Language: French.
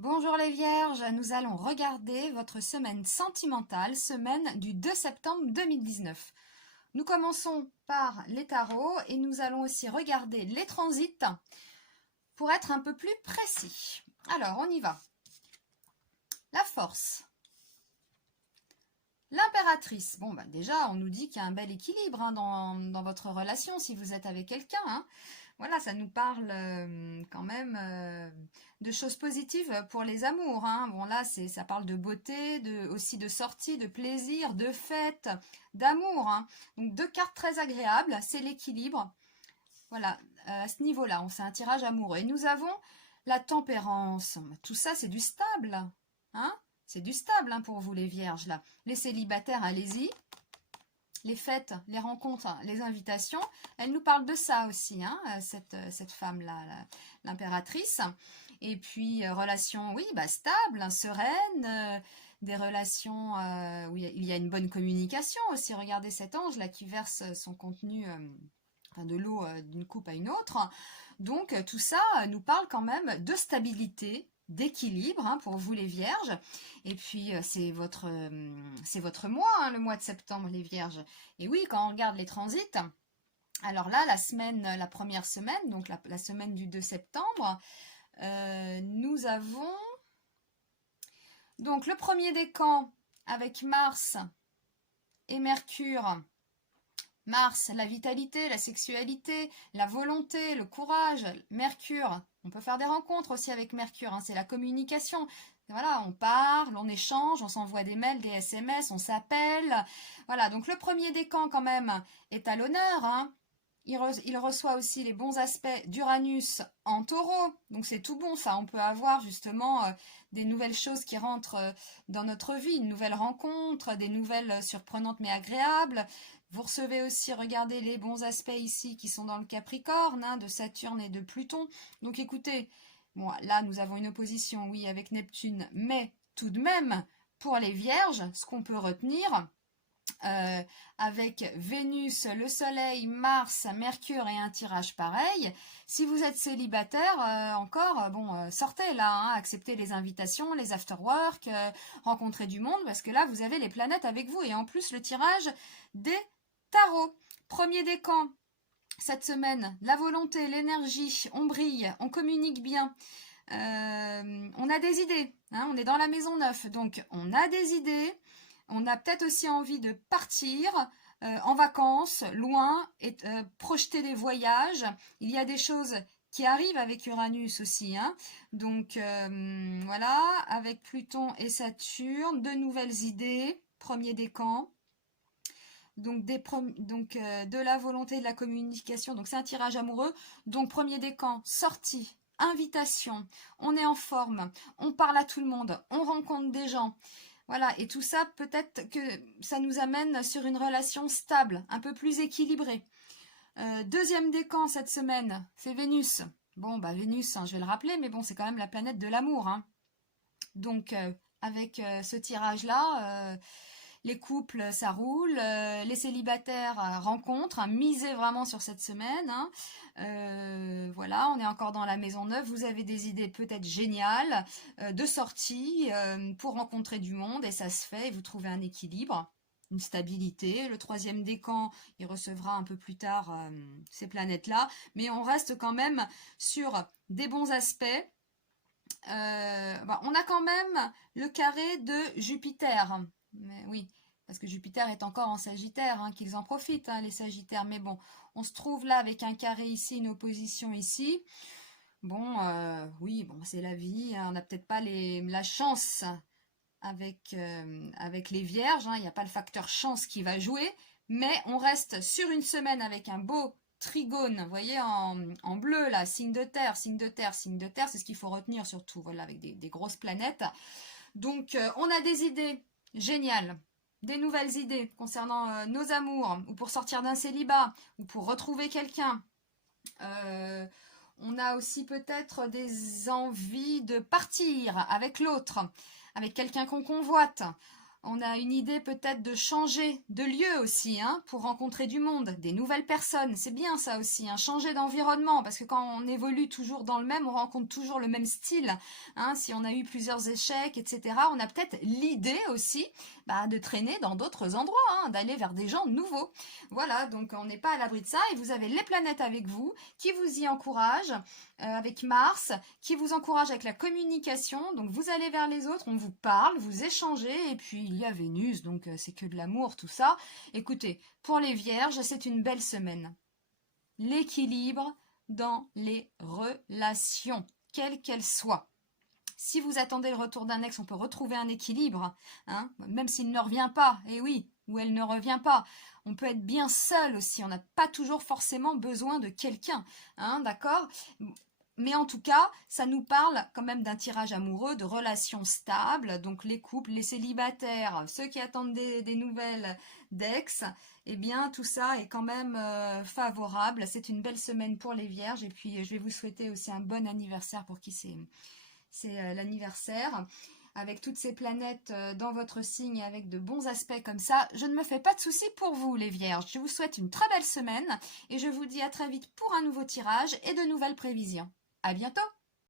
Bonjour les Vierges, nous allons regarder votre semaine sentimentale, semaine du 2 septembre 2019. Nous commençons par les tarots et nous allons aussi regarder les transits pour être un peu plus précis. Alors, on y va. La force. L'impératrice. Bon, déjà, on nous dit qu'il y a un bel équilibre dans votre relation si vous êtes avec quelqu'un. Voilà, ça nous parle quand même de choses positives pour les amours. Bon, là, ça parle de beauté, aussi de sortie, de plaisir, de fête, d'amour. Donc, deux cartes très agréables, c'est l'équilibre. Voilà, à ce niveau-là, on fait un tirage amoureux. Et nous avons la tempérance. Tout ça, c'est du stable. C'est du stable pour vous, les vierges, là. Les célibataires, allez-y. Les fêtes, les rencontres, les invitations, elle nous parle de ça aussi, cette femme-là, l'impératrice. Et puis, relations, oui, stables, sereines, des relations où il y a une bonne communication aussi. Regardez cet ange-là qui verse son contenu, de l'eau d'une coupe à une autre. Donc, tout ça nous parle quand même de stabilité, d'équilibre pour vous les vierges. Et puis c'est votre mois, le mois de septembre, les vierges. Et oui, quand on regarde les transits, alors là, la première semaine, donc la semaine du 2 septembre, nous avons donc le premier décan avec Mars et Mercure. Mars, la vitalité, la sexualité, la volonté, le courage. Mercure, on peut faire des rencontres aussi avec Mercure, c'est la communication. Voilà, on parle, on échange, on s'envoie des mails, des SMS, on s'appelle. Voilà, donc le premier décan quand même est à l'honneur. Il reçoit aussi les bons aspects d'Uranus en taureau. Donc c'est tout bon ça. On peut avoir justement des nouvelles choses qui rentrent dans notre vie, une nouvelle rencontre, des nouvelles surprenantes mais agréables. Vous recevez aussi, regardez les bons aspects ici qui sont dans le Capricorne, de Saturne et de Pluton. Donc écoutez, bon, là nous avons une opposition, oui, avec Neptune, mais tout de même, pour les Vierges, ce qu'on peut retenir, avec Vénus, le Soleil, Mars, Mercure et un tirage pareil. Si vous êtes célibataire, sortez là, acceptez les invitations, les after-work, rencontrez du monde, parce que là, vous avez les planètes avec vous. Et en plus, le tirage des tarots. Premier décan, cette semaine, la volonté, l'énergie, on brille, on communique bien. On a des idées, on est dans la maison 9, donc on a des idées. On a peut-être aussi envie de partir en vacances, loin, et projeter des voyages. Il y a des choses qui arrivent avec Uranus aussi. Donc voilà, avec Pluton et Saturne, de nouvelles idées, premier décan. Donc, de la volonté, de la communication. Donc c'est un tirage amoureux. Donc premier décan, sortie, invitation. On est en forme, on parle à tout le monde, on rencontre des gens. Voilà, et tout ça, peut-être que ça nous amène sur une relation stable, un peu plus équilibrée. Deuxième décan cette semaine, c'est Vénus. Bon, Vénus, je vais le rappeler, mais bon, c'est quand même la planète de l'amour. Donc, avec ce tirage-là, les couples, ça roule. Les célibataires rencontrent. Misez vraiment sur cette semaine. Voilà, on est encore dans la maison neuve. Vous avez des idées peut-être géniales de sortie pour rencontrer du monde. Et ça se fait. Et vous trouvez un équilibre, une stabilité. Le troisième décan, il recevra un peu plus tard ces planètes-là. Mais on reste quand même sur des bons aspects. On a quand même le carré de Jupiter. Mais oui, parce que Jupiter est encore en Sagittaire, qu'ils en profitent, les Sagittaires. Mais bon, on se trouve là avec un carré ici, une opposition ici. Bon, oui, bon, c'est la vie. On n'a peut-être pas la chance avec les Vierges. Il n'y a pas le facteur chance qui va jouer. Mais on reste sur une semaine avec un beau trigone, vous voyez, en bleu, là, signe de terre, signe de terre, signe de terre, c'est ce qu'il faut retenir surtout, voilà, avec des grosses planètes. Donc, on a des idées géniales, des nouvelles idées concernant nos amours, ou pour sortir d'un célibat, ou pour retrouver quelqu'un. On a aussi peut-être des envies de partir avec l'autre, avec quelqu'un qu'on convoite. On a une idée peut-être de changer de lieu aussi, hein, pour rencontrer du monde, des nouvelles personnes. C'est bien ça aussi, hein, changer d'environnement, parce que quand on évolue toujours dans le même, on rencontre toujours le même style. Hein, si on a eu plusieurs échecs, etc., on a peut-être l'idée aussi de traîner dans d'autres endroits, hein, d'aller vers des gens nouveaux. Voilà, donc on n'est pas à l'abri de ça, et vous avez les planètes avec vous, qui vous y encouragent, avec Mars, qui vous encourage avec la communication, donc vous allez vers les autres, on vous parle, vous échangez, et puis il y a Vénus, donc c'est que de l'amour, tout ça. Écoutez, pour les Vierges, c'est une belle semaine. L'équilibre dans les relations, quelles qu'elles soient. Si vous attendez le retour d'un ex, on peut retrouver un équilibre, hein, même s'il ne revient pas, et oui, ou elle ne revient pas. On peut être bien seul aussi, on n'a pas toujours forcément besoin de quelqu'un, hein, d'accord ? Mais en tout cas, ça nous parle quand même d'un tirage amoureux, de relations stables, donc les couples, les célibataires, ceux qui attendent des nouvelles d'ex, eh bien tout ça est quand même favorable. C'est une belle semaine pour les Vierges, et puis je vais vous souhaiter aussi un bon anniversaire pour qui c'est l'anniversaire. Avec toutes ces planètes dans votre signe, avec de bons aspects comme ça, je ne me fais pas de soucis pour vous les Vierges. Je vous souhaite une très belle semaine, et je vous dis à très vite pour un nouveau tirage et de nouvelles prévisions. À bientôt!